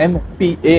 MPA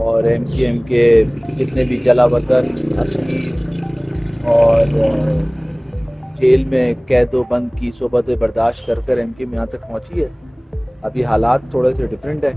اور M کے جتنے بھی جلا وطن اسیر اور جیل میں قید و بند کی صحبتیں برداشت کر ایم کے یہاں تک پہنچی ہے. ابھی حالات تھوڑے سے ڈفرینٹ ہیں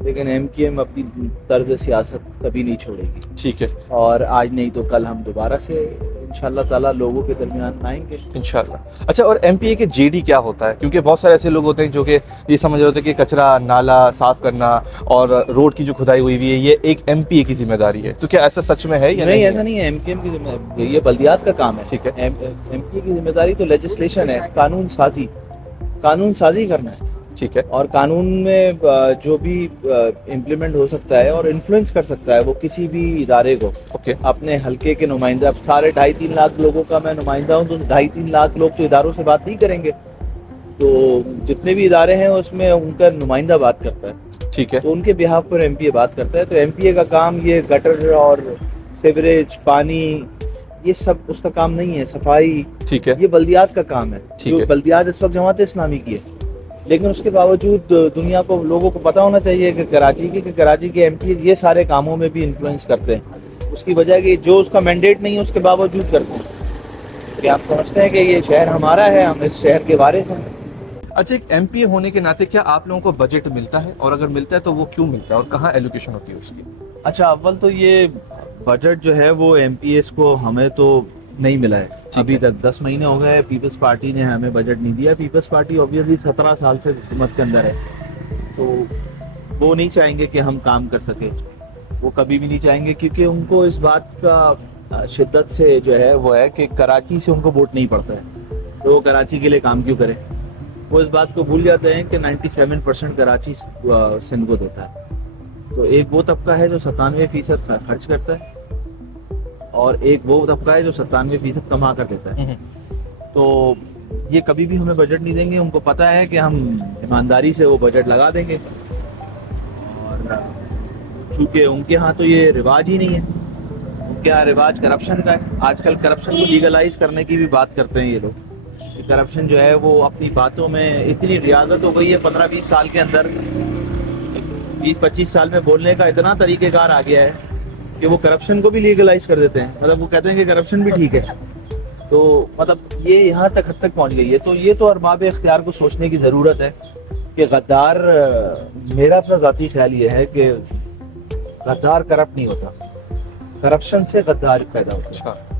لیکن ایم اپنی طرز سیاست کبھی نہیں چھوڑے گی. ٹھیک ہے, اور آج نہیں تو کل ہم دوبارہ سے انشاءاللہ تعالیٰ لوگوں کے درمیان آئیں گے انشاءاللہ. اچھا, اور ایم پی اے کے جے ڈی کیا ہوتا ہے؟ کیونکہ بہت سارے ایسے لوگ ہوتے ہیں جو کہ یہ سمجھ رہے ہوتے ہیں کہ کچرا نالا صاف کرنا اور روڈ کی جو کھدائی ہوئی ہے یہ ایک ایم پی اے کی ذمہ داری ہے. تو کیا ایسا سچ میں ہے یا نہیں؟ ایسا نہیں ہے. ایم کی ذمہ داری یہ بلدیات کا کام ہے. ٹھیک ہے, ایم پی کی ذمہ داری تو لیجسلیشن ہے, قانون سازی کرنا ہے. ٹھیک ہے, اور قانون میں جو بھی امپلیمنٹ ہو سکتا ہے اور انفلوئنس کر سکتا ہے وہ کسی بھی ادارے کو اوکے, اپنے حلقے کے نمائندہ. اب سارے 2.5-3 لاکھ لوگوں کا میں نمائندہ ہوں تو 2.5-3 لاکھ لوگ تو اداروں سے بات نہیں کریں گے. تو جتنے بھی ادارے ہیں اس میں ان کا نمائندہ بات کرتا ہے. ٹھیک ہے, تو ان کے بہاف پر ایم پی اے بات کرتا ہے. تو ایم پی اے کا کام یہ گٹر اور سیوریج پانی یہ سب اس کا کام نہیں ہے. صفائی ٹھیک ہے, یہ بلدیات کا کام ہے. ٹھیک جو ہے. بلدیات اس وقت جماعت اسلامی کی ہے لیکن اس کے باوجود دنیا کو لوگوں کو پتہ ہونا چاہیے کہ کراچی کے ایم پیز یہ سارے کاموں میں بھی انفلوئنس کرتے ہیں. اس کی وجہ کہ جو اس کا مینڈیٹ نہیں ہے اس کے باوجود کرتے ہیں. کہ آپ سمجھتے ہیں کہ یہ شہر ہمارا ہے, ہم اس شہر کے وارث ہیں. اچھا, ایک ایم پی اے ہونے کے ناطے کیا آپ لوگوں کو بجٹ ملتا ہے, اور اگر ملتا ہے تو وہ کیوں ملتا ہے اور کہاں ایلوکیشن ہوتی ہے اس کی؟ اچھا, اول تو یہ بجٹ جو ہے وہ ایم پی ایس کو ہمیں تو نہیں ملا ہے ابھی تک. 10 مہینے ہو گئے پیپلز پارٹی نے ہمیں بجٹ نہیں دیا. پیپلز پارٹی اوبیسلی 17 سال سے حکومت کے اندر ہے تو وہ نہیں چاہیں گے کہ ہم کام کر سکیں. وہ کبھی بھی نہیں چاہیں گے کیونکہ ان کو اس بات کا شدت سے جو ہے وہ ہے کہ کراچی سے ان کو ووٹ نہیں پڑتا ہے تو وہ کراچی کے لیے کام کیوں کریں. وہ اس بات کو بھول جاتے ہیں کہ 97% کراچی سندھ کو دیتا ہے. تو ایک وہ طبقہ ہے جو 97% خرچ کرتا ہے اور ایک وہ طبقہ ہے جو 97% کما کر دیتا ہے. تو یہ کبھی بھی ہمیں بجٹ نہیں دیں گے. ان کو پتہ ہے کہ ہم ایمانداری سے وہ بجٹ لگا دیں گے. اور چونکہ ان کے ہاں تو یہ رواج ہی نہیں ہے. ان کے ہاں رواج کرپشن کا ہے. آج کل کرپشن کو لیگلائز کرنے کی بھی بات کرتے ہیں یہ لوگ. کرپشن جو ہے وہ اپنی باتوں میں اتنی ریاضت ہو گئی ہے 15-20 سال کے اندر, 20-25 سال میں بولنے کا اتنا طریقہ کار آ گیا ہے کہ وہ کرپشن کو بھی لیگلائز کر دیتے ہیں. مطلب وہ کہتے ہیں کہ کرپشن بھی ٹھیک ہے. تو مطلب یہ یہاں تک حد تک پہنچ گئی ہے. تو یہ تو ارباب اختیار کو سوچنے کی ضرورت ہے کہ غدار, میرا اپنا ذاتی خیال یہ ہے کہ غدار کرپٹ نہیں ہوتا, کرپشن سے غدار پیدا ہوتا ہے.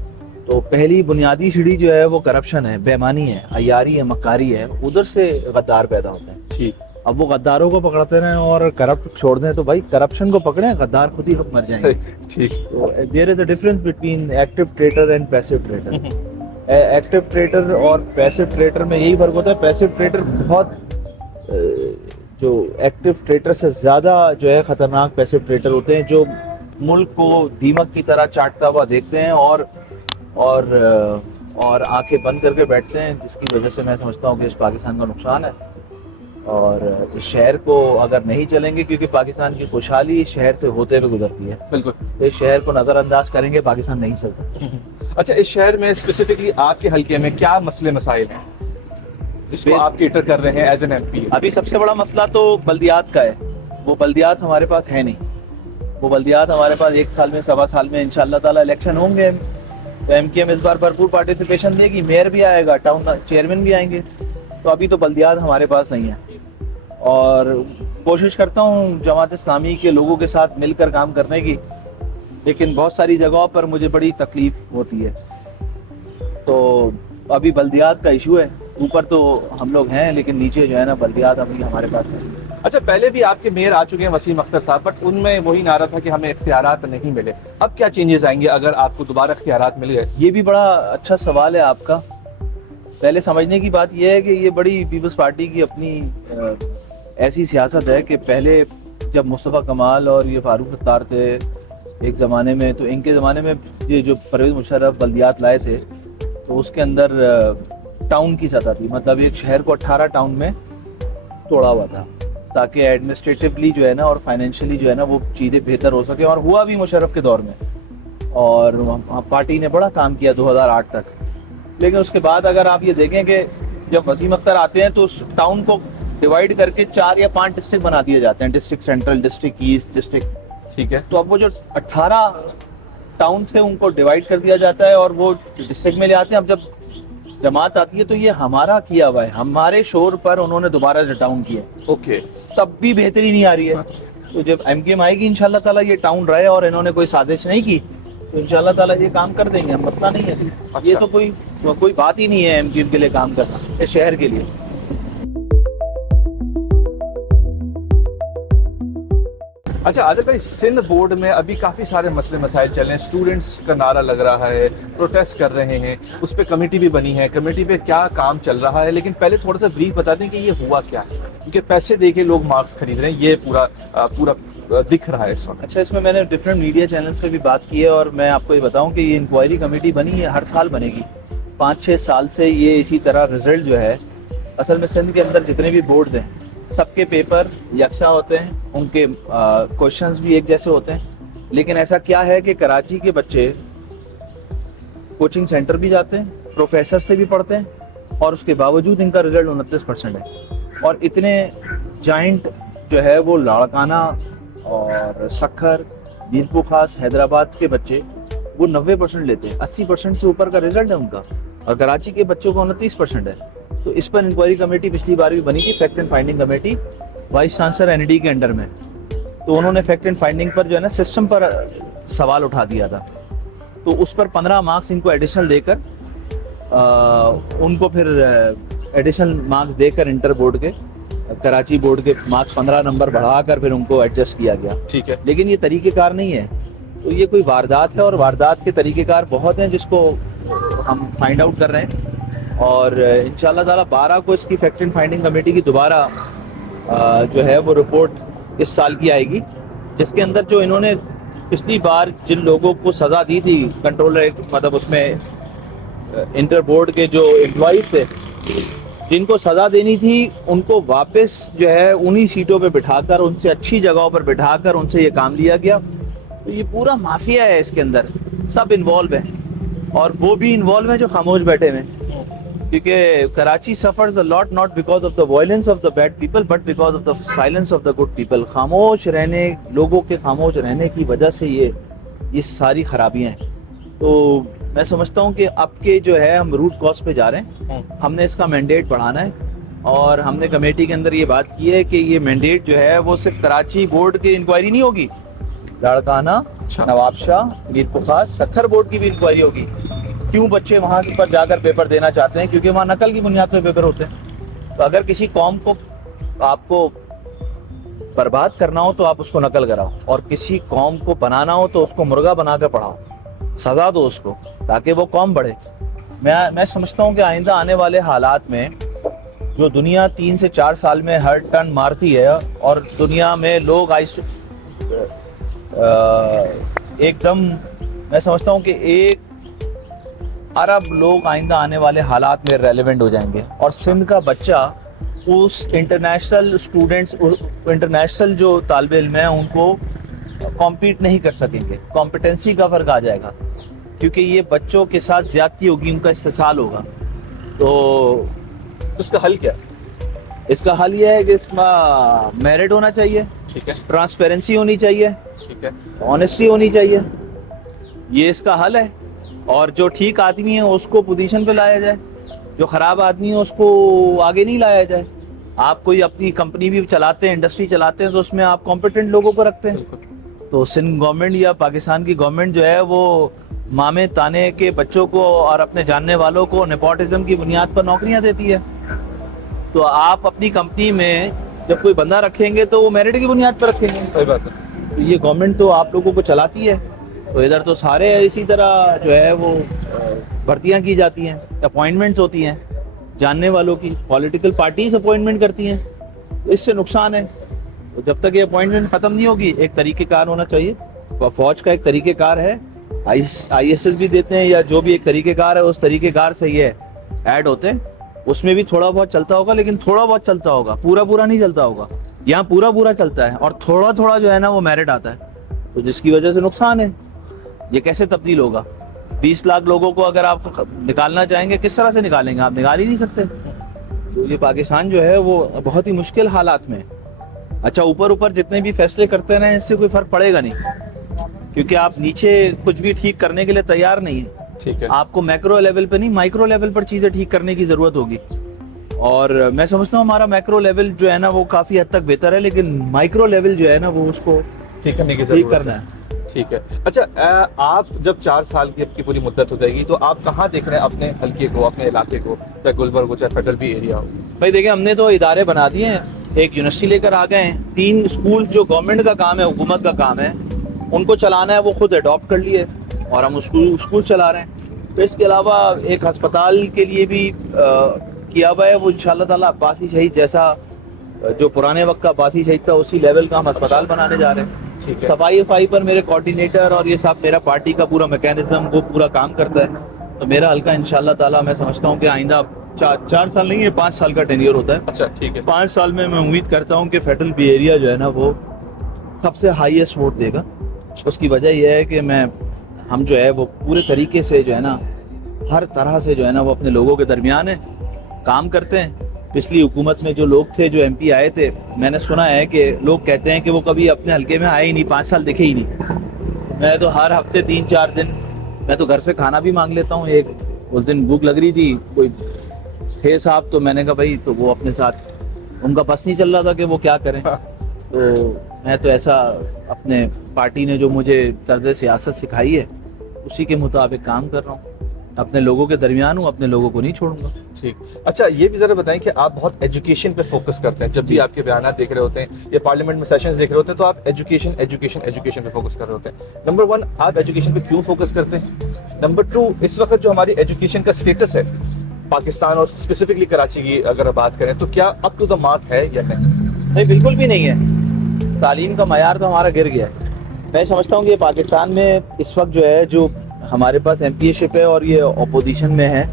تو پہلی بنیادی سیڑھی جو ہے وہ کرپشن ہے, بے ایمانی ہے, عیاری ہے, مکاری ہے. ادھر سے غدار پیدا ہوتا ہے. ٹھیک, اب وہ غداروں کو پکڑتے رہیں اور کرپٹ چھوڑ دیں تو بھائی کرپشن کو پکڑیں, غدار خود ہی مر جائیں گے. ٹھیک, تو there is a difference between active traitor and passive traitor. Active traitor اور پیسو ٹریٹر میں یہی فرق ہوتا ہے. پیسو ٹریٹر بہت جو ایکٹیو ٹریٹر سے زیادہ جو ہے خطرناک پیسو ٹریٹر ہوتے ہیں جو ملک کو دیمک کی طرح چاٹتا ہوا دیکھتے ہیں اور آنکھیں بند کر کے بیٹھتے ہیں, جس کی وجہ سے میں سمجھتا ہوں کہ اس پاکستان کا نقصان ہے. اور اس شہر کو اگر نہیں چلیں گے کیونکہ پاکستان کی خوشحالی اس شہر سے ہوتے ہوئے گزرتی ہے, بالکل. تو اس شہر کو نظر انداز کریں گے پاکستان نہیں چل سکتا. اچھا, اس شہر میں اسپیسیفکلی آپ کے حلقے میں کیا مسئلے مسائل ہیں جس کو آپ کیٹر کر رہے ہیں ایز این ایم پی؟ ابھی سب سے بڑا مسئلہ تو بلدیات کا ہے. وہ بلدیات ہمارے پاس ہے نہیں. وہ بلدیات ہمارے پاس 1 سال میں 1.25 سال میں انشاءاللہ تعالیٰ الیکشن ہوں گے تو ایم کی ایم اس بار بھرپور پارٹیسپیشن دے گی. میئر بھی آئے گا, ٹاؤن چیئرمین بھی آئیں گے. تو ابھی تو بلدیات ہمارے پاس نہیں ہیں. اور کوشش کرتا ہوں جماعت اسلامی کے لوگوں کے ساتھ مل کر کام کرنے کی, لیکن بہت ساری جگہوں پر مجھے بڑی تکلیف ہوتی ہے. تو ابھی بلدیات کا ایشو ہے. اوپر تو ہم لوگ ہیں لیکن نیچے جو ہے نا بلدیات ابھی ہمارے پاس نہیں. اچھا, پہلے بھی آپ کے میئر آ چکے ہیں وسیم اختر صاحب, بٹ ان میں وہی نعرہ تھا کہ ہمیں اختیارات نہیں ملے. اب کیا چینجز آئیں گے اگر آپ کو دوبارہ اختیارات مل گئے؟ یہ بھی بڑا اچھا سوال ہے آپ کا. پہلے سمجھنے کی بات یہ ہے کہ یہ بڑی پیپلز پارٹی کی اپنی ایسی سیاست ہے کہ پہلے جب مصطفیٰ کمال اور یہ فاروق ستار تھے ایک زمانے میں, تو ان کے زمانے میں یہ جو پرویز مشرف بلدیات لائے تھے تو اس کے اندر ٹاؤن کی سطح تھی. مطلب ایک شہر کو 18 ٹاؤن میں توڑا ہوا تھا تاکہ ایڈمنسٹریٹولی جو ہے نا اور فائنینشلی جو ہے نا وہ چیزیں بہتر ہو سکے. اور ہوا بھی مشرف کے دور میں, اور پارٹی نے بڑا کام کیا 2008 تک. لیکن اس کے بعد اگر آپ یہ دیکھیں کہ جب وسیم اختر آتے ہیں تو اس ٹاؤن کو ڈیوائڈ کر کے 4 یا 5 ڈسٹرکٹ بنا دیے جاتے ہیں. District central, district east, district ٹھیک ہے. تو اب وہ جو 18 ٹاؤن تھے ان کو ڈیوائڈ کر دیا جاتا ہے اور وہ ڈسٹرکٹ میں لے آتے ہیں. اب جب جماعت آتی ہے تو یہ ہمارا کیا ہوا ہے, ہمارے شور پر انہوں نے دوبارہ سے ٹاؤن کیا, اوکے. تب بھی بہتری نہیں آ رہی ہے. تو جب ایم کیو ایم آئے گی انشاءاللہ تعالیٰ یہ ٹاؤن رہے اور انہوں نے کوئی سازش نہیں کی تو انشاءاللہ تعالیٰ یہ کام کر دیں گے, مسئلہ نہیں ہے. یہ تو کوئی بات ہی نہیں ہے ایم کیو ایم کے لیے کام کرنا, اس شہر کے لیے. اچھا عادل بھائی, سندھ بورڈ میں ابھی کافی سارے مسئلے مسائل چل رہے ہیں, اسٹوڈنٹس کا نعرہ لگ رہا ہے, پروٹیسٹ کر رہے ہیں, اس پہ کمیٹی بھی بنی ہے, کمیٹی پہ کیا کام چل رہا ہے, لیکن پہلے تھوڑا سا بریف بتا دیں کہ یہ ہوا کیا ہے, کیونکہ پیسے دے کے لوگ مارکس خرید رہے ہیں, یہ پورا دکھ رہا ہے اس وقت. اچھا, اس میں نے ڈفرینٹ میڈیا چینلز پہ بھی بات کی ہے اور میں آپ کو یہ بتاؤں کہ یہ انکوائری کمیٹی بنی ہے, ہر سال بنے گی. 5-6 سال سے یہ اسی طرح رزلٹ جو ہے, اصل میں سندھ کے اندر جتنے بھی بورڈز ہیں سب کے پیپر یکساں ہوتے ہیں, ان کے کوشچنز بھی ایک جیسے ہوتے ہیں. لیکن ایسا کیا ہے کہ کراچی کے بچے کوچنگ سینٹر بھی جاتے ہیں, پروفیسر سے بھی پڑھتے ہیں, اور اس کے باوجود ان کا رزلٹ 29% ہے. اور اتنے جائنٹ جو ہے وہ لاڑکانہ اور سکھر, میرپور خاص, حیدرآباد کے بچے وہ 90% لیتے ہیں, 80% سے اوپر کا رزلٹ ہے ان کا, اور کراچی کے بچوں کا 29% ہے. تو اس پر انکوائری کمیٹی پچھلی بار بھی بنی تھی, fact and finding committee, vice chancellor N D کے انڈر میں. تو انہوں نے فیکٹ اینڈ فائنڈنگ پر جو ہے نا سسٹم پر سوال اٹھا دیا تھا, تو اس پر 15 مارکس ان کو ایڈیشنل دے کر ان کو پھر ایڈیشنل مارکس دے کر انٹر بورڈ کے, کراچی بورڈ کے مارکس 15 نمبر بڑھا کر پھر ان کو ایڈجسٹ کیا گیا. ٹھیک ہے. لیکن یہ طریقہ کار نہیں ہے, تو یہ کوئی واردات ہے, اور واردات کے طریقہ کار بہت ہیں جس کو ہم فائنڈ آؤٹ کر رہے ہیں. اور انشاءاللہ تعالیٰ 12 کو اس کی فیکٹ اینڈ فائنڈنگ کمیٹی کی دوبارہ جو ہے وہ رپورٹ اس سال کی آئے گی, جس کے اندر جو انہوں نے پچھلی بار جن لوگوں کو سزا دی تھی کنٹرولر, مطلب اس میں انٹر بورڈ کے جو امپلائیز تھے جن کو سزا دینی تھی, ان کو واپس جو ہے انہی سیٹوں پہ بٹھا کر, ان سے اچھی جگہوں پر بٹھا کر ان سے یہ کام لیا گیا. تو یہ پورا مافیا ہے, اس کے اندر سب انوالو ہیں, اور وہ بھی انوالو ہیں جو خاموش بیٹھے ہوئے ہیں. کیونکہ Karachi suffers a lot not because of the violence of the bad people but because of the silence of the good people. خاموش رہنے, لوگوں کے خاموش رہنے کی وجہ سے یہ ساری خرابیاں ہیں. تو میں سمجھتا ہوں کہ اب کے جو ہے ہم روٹ کاز پہ جا رہے ہیں, ہم نے اس کا مینڈیٹ بڑھانا ہے, اور ہم نے کمیٹی کے اندر یہ بات کی ہے کہ یہ مینڈیٹ جو ہے وہ صرف کراچی بورڈ کی انکوائری نہیں ہوگی, لاڑکانہ, نواب شاہ, میرپور خاص, سکھر بورڈ کی بھی انکوائری ہوگی. کیوں بچے وہاں پر جا کر پیپر دینا چاہتے ہیں؟ کیونکہ وہاں نقل کی بنیاد پہ پیپر ہوتے ہیں. تو اگر کسی قوم کو آپ کو برباد کرنا ہو تو آپ اس کو نقل کراؤ, اور کسی قوم کو بنانا ہو تو اس کو مرغا بنا کر پڑھاؤ, سزا دو اس کو تاکہ وہ قوم بڑھے. میں سمجھتا ہوں کہ آئندہ آنے والے حالات میں جو دنیا 3 سے 4 سال میں ہر ٹن مارتی ہے, اور دنیا میں لوگ ایک دم, میں سمجھتا ہوں کہ 1 ارب لوگ آئندہ آنے والے حالات میں ریلیونٹ ہو جائیں گے, اور سندھ کا بچہ اس انٹرنیشنل اسٹوڈنٹس, انٹرنیشنل جو طالب علم ہیں ان کو کمپیٹ نہیں کر سکیں گے. کمپٹنسی کا فرق آ جائے گا, کیونکہ یہ بچوں کے ساتھ زیادتی ہوگی, ان کا استحصال ہوگا. تو اس کا حل کیا؟ اس کا حل یہ ہے کہ اس میں میرٹ ہونا چاہیے, ٹھیک ہے, ٹرانسپیرنسی ہونی چاہیے, ٹھیک ہے, آنیسٹی ہونی چاہیے, یہ اس کا حل ہے. اور جو ٹھیک آدمی ہے اس کو پوزیشن پہ لایا جائے, جو خراب آدمی ہے اس کو آگے نہیں لایا جائے. آپ کوئی اپنی کمپنی بھی چلاتے ہیں, انڈسٹری چلاتے ہیں, تو اس میں آپ کمپیٹنٹ لوگوں کو رکھتے ہیں. تو سندھ گورنمنٹ یا پاکستان کی گورنمنٹ جو ہے وہ مامے تانے کے بچوں کو اور اپنے جاننے والوں کو نیپوٹزم کی بنیاد پر نوکریاں دیتی ہے. تو آپ اپنی کمپنی میں جب کوئی بندہ رکھیں گے تو وہ میرٹ کی بنیاد پر رکھیں گے. صحیح بات ہے. تو یہ گورنمنٹ تو آپ لوگوں کو چلاتی ہے, تو ادھر تو سارے اسی طرح جو ہے وہ بھرتیاں کی جاتی ہیں, اپوائنٹمنٹس ہوتی ہیں جاننے والوں کی, پولیٹیکل پارٹیز اپوائنٹمنٹ کرتی ہیں. اس سے نقصان ہے. تو جب تک یہ اپوائنٹمنٹ ختم نہیں ہوگی, ایک طریقہ کار ہونا چاہیے. فوج کا ایک طریقہ کار ہے, آئی ایس ایس بھی دیتے ہیں, یا جو بھی ایک طریقہ کار ہے اس طریقہ کار سے یہ ایڈ ہوتے ہیں. اس میں بھی تھوڑا بہت چلتا ہوگا, لیکن تھوڑا بہت چلتا ہوگا, پورا نہیں چلتا ہوگا. یہاں پورا چلتا ہے, اور تھوڑا جو ہے نا وہ میرٹ آتا ہے, تو جس کی وجہ سے نقصان ہے. یہ کیسے تبدیل ہوگا؟ 20 لاکھ لوگوں کو اگر آپ نکالنا چاہیں گے, کس طرح سے نکالیں گے؟ آپ نکال ہی نہیں سکتے. تو یہ پاکستان جو ہے وہ بہت ہی مشکل حالات میں. اچھا اوپر جتنے بھی فیصلے کرتے رہے اس سے کوئی فرق پڑے گا نہیں, کیونکہ آپ نیچے کچھ بھی ٹھیک کرنے کے لیے تیار نہیں ہیں. ٹھیک ہے, آپ کو میکرو لیول پہ نہیں مائکرو لیول پر چیزیں ٹھیک کرنے کی ضرورت ہوگی. اور میں سمجھتا ہوں ہمارا میکرو لیول جو ہے نا وہ کافی حد تک بہتر ہے, لیکن مائکرو لیول جو ہے نا وہ اس کو ٹھیک کرنے کی ٹھیک ضرورت کرنا ہے. ٹھیک ہے. اچھا آپ جب 4 سال کی آپ کی پوری مدت ہو جائے گی تو آپ کہاں دیکھ رہے ہیں اپنے حلقے کو, اپنے علاقے کو, چاہے گلبرگ ہو چاہے فیڈرل بھی ایریا ہو؟ بھائی دیکھیں ہم نے تو ادارے بنا دیے ہیں, ایک یونیورسٹی لے کر آ گئے ہیں, 3 اسکول جو گورنمنٹ کا کام ہے, حکومت کا کام ہے, ان کو چلانا ہے, وہ خود اڈاپٹ کر لیے اور ہم اسکول چلا رہے ہیں. تو اس کے علاوہ ایک ہسپتال کے لیے بھی کیا ہوا ہے, وہ انشاءاللہ تعالیٰ عباسی شہید جیسا جو پرانے وقت کا عباسی شہید تھا اسی لیول کا ہم ہسپتال بنانے جا رہے ہیں. ٹھیک ہے. صفائی پر میرے کوارڈینیٹر اور یہ سب میرا پارٹی کا پورا میکینزم وہ پورا کام کرتا ہے. تو میرا حلقہ انشاءاللہ تعالیٰ میں سمجھتا ہوں کہ آئندہ 4 سال نہیں ہے 5 سال کا ٹینیور ہوتا ہے. اچھا ٹھیک ہے. 5 سال میں امید کرتا ہوں کہ فیڈرل بی ایریا جو ہے نا وہ سب سے ہائیسٹ ووٹ دے گا. اس کی وجہ یہ ہے کہ ہم جو ہے وہ پورے طریقے سے جو ہے نا ہر طرح سے جو ہے نا وہ اپنے لوگوں کے درمیان ہے, کام کرتے ہیں. پچھلی حکومت میں جو لوگ تھے, جو ایم پی آئے تھے, میں نے سنا ہے کہ لوگ کہتے ہیں کہ وہ کبھی اپنے حلقے میں آئے ہی نہیں, 5 سال دکھے ہی نہیں. میں تو ہر ہفتے 3-4 دن میں تو گھر سے کھانا بھی مانگ لیتا ہوں. اس دن بھوک لگ رہی تھی, کوئی 6 صاحب, تو میں نے کہا بھائی, تو وہ اپنے ساتھ ان کا بس نہیں چل رہا تھا کہ وہ کیا کریں. تو میں تو ایسا اپنے پارٹی نے جو مجھے طرز سیاست سکھائی ہے اسی کے مطابق کام کر رہا ہوں. اپنے لوگوں کے درمیان ہوں, اپنے لوگوں کو نہیں چھوڑوں گا. ٹھیک. اچھا یہ بھی ذرا بتائیں کہ آپ بہت ایجوکیشن پہ فوکس کرتے ہیں, جب بھی آپ کے بیانات دیکھ رہے ہوتے ہیں یا پارلیمنٹ میں سیشنز دیکھ رہے ہوتے ہیں تو آپ ایجوکیشن پہ فوکس کر رہے ہوتے ہیں. نمبر 1, آپ ایجوکیشن پہ کیوں فوکس کرتے ہیں؟ نمبر 2, اس وقت جو ہماری ایجوکیشن کا سٹیٹس ہے پاکستان اور اسپیسیفکلی کراچی کی اگر بات کریں تو کیا اپ ٹو دا مارک ہے یا نہیں؟ بالکل بھی نہیں ہے. تعلیم کا معیار تو ہمارا گر گیا ہے. میں سمجھتا ہوں کہ پاکستان میں اس وقت جو ہے جو ہمارے پاس ایم پی اے شپ ہے اور یہ اپوزیشن میں ہے,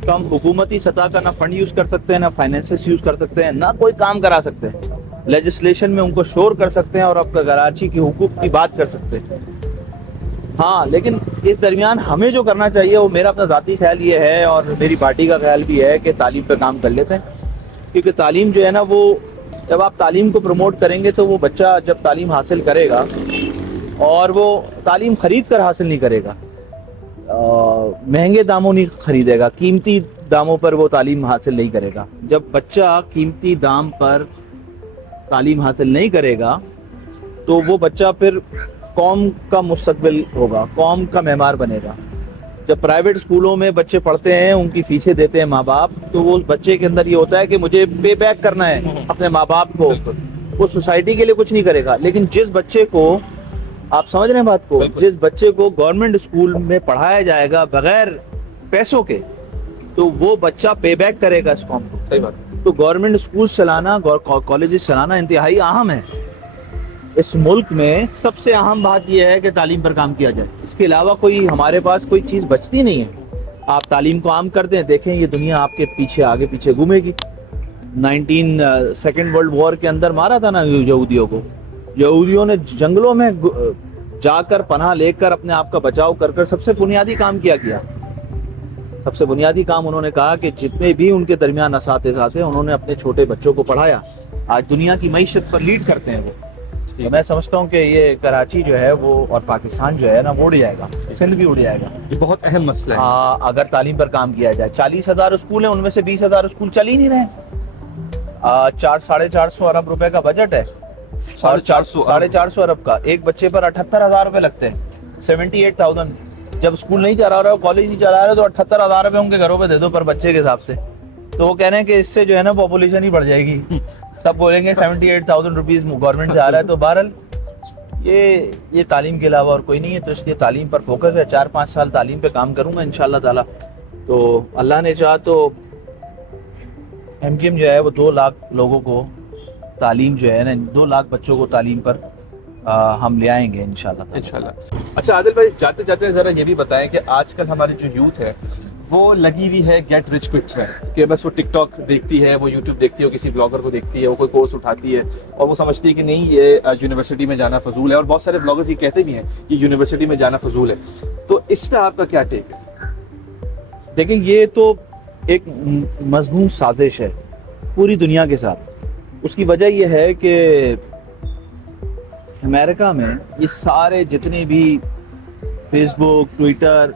تو ہم حکومتی سطح کا نہ فنڈ یوز کر سکتے ہیں, نہ فائنینسز یوز کر سکتے ہیں, نہ کوئی کام کرا سکتے ہیں. لیجسلیشن میں ان کو شور کر سکتے ہیں اور اب کراچی کی حقوق کی بات کر سکتے ہیں. ہاں لیکن اس درمیان ہمیں جو کرنا چاہیے وہ میرا اپنا ذاتی خیال یہ ہے اور میری پارٹی کا خیال بھی ہے کہ تعلیم پہ کام کر لیتے ہیں. کیونکہ تعلیم جو ہے نا وہ جب آپ تعلیم کو پروموٹ کریں گے تو وہ بچہ جب تعلیم حاصل کرے گا, اور وہ تعلیم خرید کر حاصل نہیں کرے گا, مہنگے داموں نہیں خریدے گا, قیمتی داموں پر وہ تعلیم حاصل نہیں کرے گا. جب بچہ قیمتی دام پر تعلیم حاصل نہیں کرے گا تو وہ بچہ پھر قوم کا مستقبل ہوگا, قوم کا معمار بنے گا. جب پرائیویٹ اسکولوں میں بچے پڑھتے ہیں, ان کی فیسیں دیتے ہیں ماں باپ, تو وہ بچے کے اندر یہ ہوتا ہے کہ مجھے پے بیک کرنا ہے اپنے ماں باپ کو, وہ سوسائٹی کے لیے کچھ نہیں کرے گا. لیکن جس بچے کو, آپ سمجھ رہے ہیں بات کو, جس بچے کو گورنمنٹ اسکول میں پڑھایا جائے گا بغیر پیسوں کے, تو وہ بچہ پے بیک کرے گا اس قوم کو. صحیح بات. تو گورنمنٹ اسکول چلانا, کالجز چلانا انتہائی اہم ہے. اس ملک میں سب سے اہم بات یہ ہے کہ تعلیم پر کام کیا جائے. اس کے علاوہ کوئی ہمارے پاس کوئی چیز بچتی نہیں ہے. آپ تعلیم کو عام کر دیں, دیکھیں یہ دنیا آپ کے پیچھے آگے پیچھے گھومے گی. 2nd ورلڈ وار کے اندر مارا تھا نا یہودیوں کو. یہودیوں نے جنگلوں میں جا کر پناہ لے کر اپنے آپ کا بچاؤ کر سب سے بنیادی کام کیا. سب سے بنیادی کام انہوں نے کہا کہ جتنے بھی ان کے درمیان اساتذہ تھے انہوں نے اپنے چھوٹے بچوں کو پڑھایا. آج دنیا کی معیشت پر لیڈ کرتے ہیں وہ. میں سمجھتا ہوں کہ یہ کراچی جو ہے وہ اور پاکستان جو ہے نا وہ اڑ جائے گا, سندھ بھی اڑ جائے گا. یہ بہت اہم مسئلہ ہے اگر تعلیم پر کام کیا جائے. 40,000 اسکول ہیں, ان میں سے 20,000 اسکول چل ہی نہیں رہے. 450 ارب روپے کا بجٹ ہے, 450 ارب کا. ایک بچے پر 78,000 روپے لگتے ہیں, 78,000. جب اسکول نہیں چلا رہا, کالج نہیں چلا رہا, تو 78,000 روپے ان کے گھروں پہ دے دو پر بچے کے حساب سے. تو وہ کہہ رہے ہیں کہ اس سے جو ہے نا پاپولیشن ہی بڑھ جائے گی. سب بولیں گے 78,000 روپیز گورنمنٹ سے آ رہا ہے. تو بہرحال یہ تعلیم کے علاوہ اور کوئی نہیں ہے. تو اس لیے تعلیم پر فوکس ہے. 4-5 سال تعلیم پہ کام کروں گا انشاءاللہ تعالیٰ. تو اللہ نے چاہا تو MKM جو ہے وہ 2 لاکھ لوگوں کو تعلیم جو ہے نا, 2 لاکھ بچوں کو تعلیم پر ہم لے آئیں گے انشاءاللہ. اچھا عادل بھائی, جاتے جاتے ذرا یہ بھی بتائیں کہ آج کل ہماری جو یوتھ ہے وہ لگی ہوئی ہے گیٹ رچ کوئک پہ, کہ بس وہ ٹک ٹاک دیکھتی ہے, وہ یوٹیوب دیکھتی ہے, وہ کسی بلاگر کو دیکھتی ہے, وہ کوئی کورس اٹھاتی ہے اور وہ سمجھتی ہے کہ نہیں یہ یونیورسٹی میں جانا فضول ہے. اور بہت سارے بلاگرز یہ کہتے بھی ہیں کہ یونیورسٹی میں جانا فضول ہے. تو اس پہ آپ کا کیا ٹیک ہے؟ دیکھیں یہ تو ایک مضمون سازش ہے پوری دنیا کے ساتھ. اس کی وجہ یہ ہے کہ امریکہ میں یہ سارے جتنے بھی فیس بک ٹویٹر،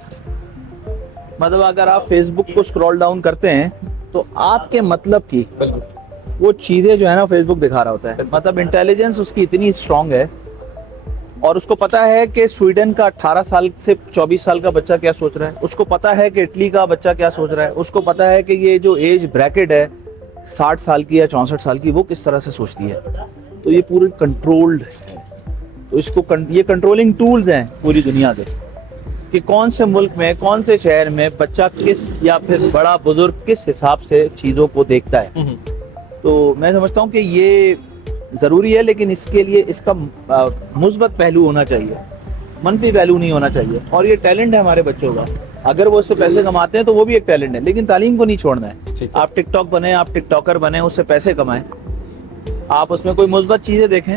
مطلب اگر آپ فیس بک کو اسکرول ڈاؤن کرتے ہیں تو آپ کے مطلب کی وہ چیزیں جو ہے نا فیس بک دکھا رہا ہوتا ہے. مطلب انٹیلیجنس اس کی اتنی اسٹرانگ ہے، اور اس کو پتا ہے کہ سویڈن کا 18 سال سے 24 سال کا بچہ کیا سوچ رہا ہے، اس کو پتا ہے کہ اٹلی کا بچہ کیا سوچ رہا ہے، اس کو پتا ہے کہ یہ جو ایج بریکٹ ہے 60 سال کی یا 64 سال کی وہ کس طرح سے سوچتی ہے. تو یہ پوری کنٹرولڈ ہے. تو اس کو یہ کنٹرولنگ ٹولز ہیں پوری دنیا کے، کہ کون سے ملک میں کون سے شہر میں بچہ کس یا پھر بڑا بزرگ کس حساب سے چیزوں کو دیکھتا ہے. تو میں سمجھتا ہوں کہ یہ ضروری ہے، لیکن اس کے لیے اس کا مثبت پہلو ہونا چاہیے، منفی پہلو نہیں ہونا چاہیے. اور یہ ٹیلنٹ ہے ہمارے بچوں کا، اگر وہ اس سے پیسے کماتے ہیں تو وہ بھی ایک ٹیلنٹ ہے، لیکن تعلیم کو نہیں چھوڑنا ہے. آپ ٹک ٹاک بنیں، آپ ٹک ٹاکر بنیں، اس سے پیسے کمائیں، آپ اس میں کوئی مثبت چیزیں دیکھیں،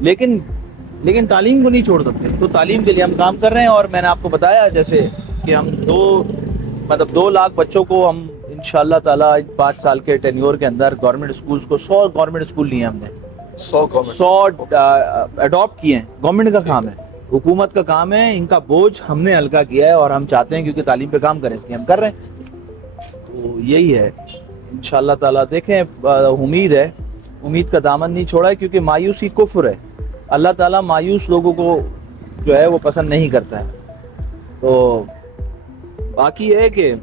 لیکن تعلیم کو نہیں چھوڑ سکتے. تو تعلیم کے لیے ہم کام کر رہے ہیں، اور میں نے آپ کو بتایا جیسے کہ ہم 2 لاکھ بچوں کو ہم انشاءاللہ تعالیٰ 5 سال کے ٹینیور کے اندر گورنمنٹ اسکولز کو 100 گورنمنٹ اسکول لیے ہم نے، 100 اڈاپٹ کیے ہیں. گورنمنٹ کا کام ہے، حکومت کا کام ہے، ان کا بوجھ ہم نے ہلکا کیا ہے، اور ہم چاہتے ہیں کیونکہ تعلیم پہ کام کریں اس لیے ہم کر رہے ہیں. تو یہی ہے انشاءاللہ تعالیٰ. دیکھیں امید کا دامن نہیں چھوڑا ہے، کیونکہ مایوسی کفر ہے. اللہ تعالیٰ مایوس لوگوں کو جو ہے وہ پسند نہیں کرتا ہے. تو باقی ہے کہ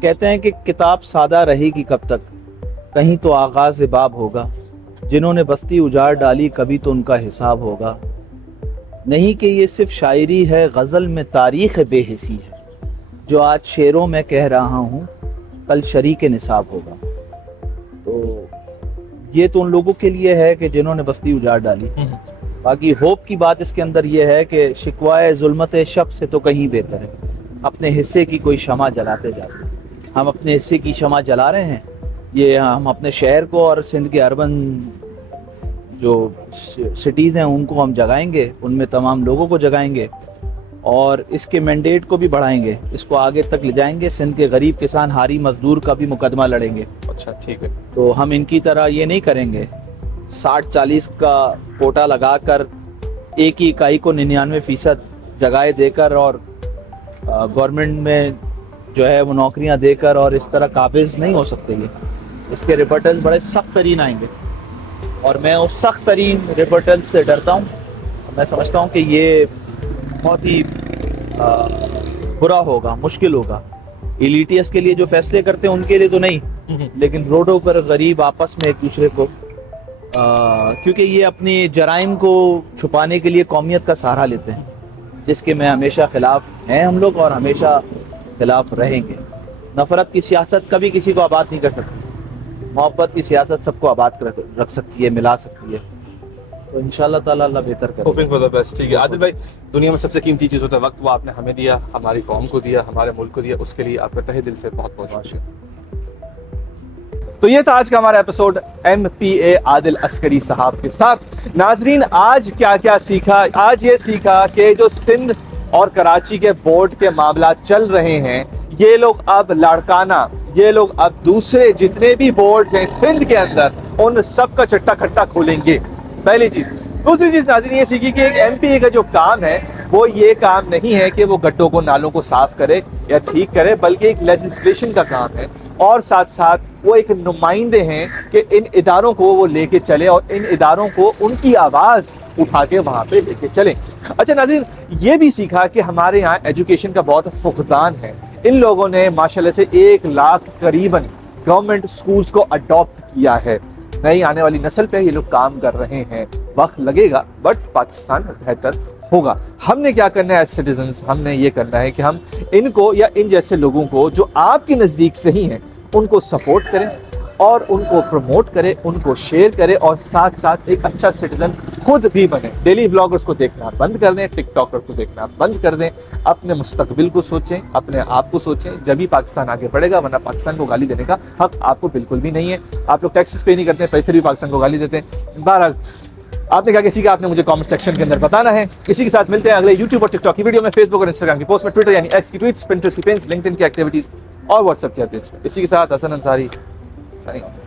کہتے ہیں کہ کتاب سادہ رہے گی کب تک، کہیں تو آغاز باب ہوگا. جنہوں نے بستی اجاڑ ڈالی کبھی تو ان کا حساب ہوگا. نہیں کہ یہ صرف شاعری ہے، غزل میں تاریخ بے حسی ہے. جو آج شعروں میں کہہ رہا ہوں کل شریک نصاب ہوگا. تو یہ تو ان لوگوں کے لیے ہے کہ جنہوں نے بستی اجاڑ ڈالی. باقی ہوپ کی بات اس کے اندر یہ ہے کہ شکوائے ظلمت شب سے تو کہیں بہتر ہے اپنے حصے کی کوئی شمع جلاتے جاتے. ہم اپنے حصے کی شمع جلا رہے ہیں. یہ ہم اپنے شہر کو اور سندھ کے اربن جو سٹیز ہیں ان کو ہم جگائیں گے، ان میں تمام لوگوں کو جگائیں گے، اور اس کے مینڈیٹ کو بھی بڑھائیں گے، اس کو آگے تک لے جائیں گے. سندھ کے غریب کسان ہاری مزدور کا بھی مقدمہ لڑیں گے. اچھا ٹھیک ہے. تو ہم ان کی طرح یہ نہیں کریں گے 60-40 کا کوٹا لگا کر ایک ہی اکائی کو 99% جگہیں دے کر اور گورنمنٹ میں جو ہے وہ نوکریاں دے کر اور اس طرح قابض نہیں ہو سکتے. یہ اس کے ریپرٹلز بڑے سخت ترین آئیں گے، اور میں اس سخت ترین ریپرٹلز سے ڈرتا ہوں. میں سمجھتا ہوں کہ یہ بہت ہی برا ہوگا، مشکل ہوگا. ایلیٹیس کے لیے جو فیصلے کرتے ہیں ان کے لیے تو نہیں، لیکن روڈوں پر غریب آپس میں ایک دوسرے کو کیونکہ یہ اپنی جرائم کو چھپانے کے لیے قومیت کا سہارا لیتے ہیں، جس کے میں ہمیشہ خلاف ہیں ہم لوگ اور ہمیشہ خلاف رہیں گے. نفرت کی سیاست کبھی کسی کو آباد نہیں کر سکتی، محبت کی سیاست سب کو آباد رکھ سکتی ہے، ملا سکتی ہے. تو انشاءاللہ تعالیٰ اللہ بہتر کرے. Hoping for the best. ٹھیک ہے عادل بھائی، دنیا میں سب سے قیمتی چیز ہوتا ہے وقت، وہ آپ نے ہمیں دیا، ہماری قوم کو دیا، ہمارے ملک کو دیا، اس کے لیے آپ کا تہہ دل سے بہت بہت شکریہ. تو یہ تھا آج کا ہمارا ایپیسوڈ MPA عادل عسکری صاحب کے ساتھ. ناظرین آج کیا کیا سیکھا؟ آج یہ سیکھا کہ جو سندھ اور کراچی کے بورڈ کے معاملات چل رہے ہیں، یہ لوگ اب لاڑکانہ، یہ لوگ اب دوسرے جتنے بھی بورڈز ہیں سندھ کے اندر ان سب کا چٹا کھٹا کھولیں گے. پہلی چیز. دوسری چیز ناظرین یہ سیکھی کہ ایک MPA کا جو کام ہے وہ یہ کام نہیں ہے کہ وہ گڈھوں کو نالوں کو صاف کرے یا ٹھیک کرے، بلکہ ایک لیجسلیشن کا کام ہے، اور ساتھ ساتھ وہ ایک نمائندے ہیں کہ ان اداروں کو وہ لے کے چلے اور ان اداروں کو ان کی آواز اٹھا کے وہاں پہ لے کے چلیں. اچھا ناظرین یہ بھی سیکھا کہ ہمارے یہاں ایجوکیشن کا بہت فقدان ہے. ان لوگوں نے ماشاءاللہ سے 1 لاکھ قریباً گورنمنٹ سکولز کو اڈاپٹ کیا ہے. نئی آنے والی نسل پہ یہ لوگ کام کر رہے ہیں. وقت لگے گا بٹ پاکستان بہتر ہوگا. ہم نے کیا کرنا ہے ایز سٹیزنز؟ ہم نے یہ کرنا ہے کہ ہم ان کو یا ان جیسے لوگوں کو جو آپ کے نزدیک صحیح ہیں ان کو سپورٹ کریں اور ان کو پروموٹ کریں، ان کو شیئر کریں، اور ساتھ ساتھ ایک اچھا سٹیزن خود بھی بنیں. ڈیلی بلاگرز کو دیکھنا بند کر دیں، ٹک ٹاکر کو دیکھنا بند کر دیں. اپنے مستقبل کو سوچیں، اپنے آپ کو سوچیں، جبھی پاکستان آگے بڑھے گا، ورنہ پاکستان کو گالی دینے کا حق آپ کو بالکل بھی نہیں ہے. آپ لوگ ٹیکسز پے نہیں کرتے ہیں پھر بھی پاکستان کو گالی دیتے ہیں. بہرحال آپ نے کیا کسی کا آپ نے مجھے کامنٹ سیکشن کے اندر بتانا ہے. اسی کے ساتھ ملتے ہیں اگلے یوٹیوب اور ٹک ٹاک کی ویڈیو میں، فیس بک اور انسٹاگرام کی پوسٹ میں، ٹویٹر یعنی ایکس کی ٹویٹس، پنٹرسٹ کی پنس، لنکڈ ان کی ایکٹیویٹیز اور واٹس ایپ کی اپڈیٹس میں. اسی کے ساتھ حسن انصاری signing off.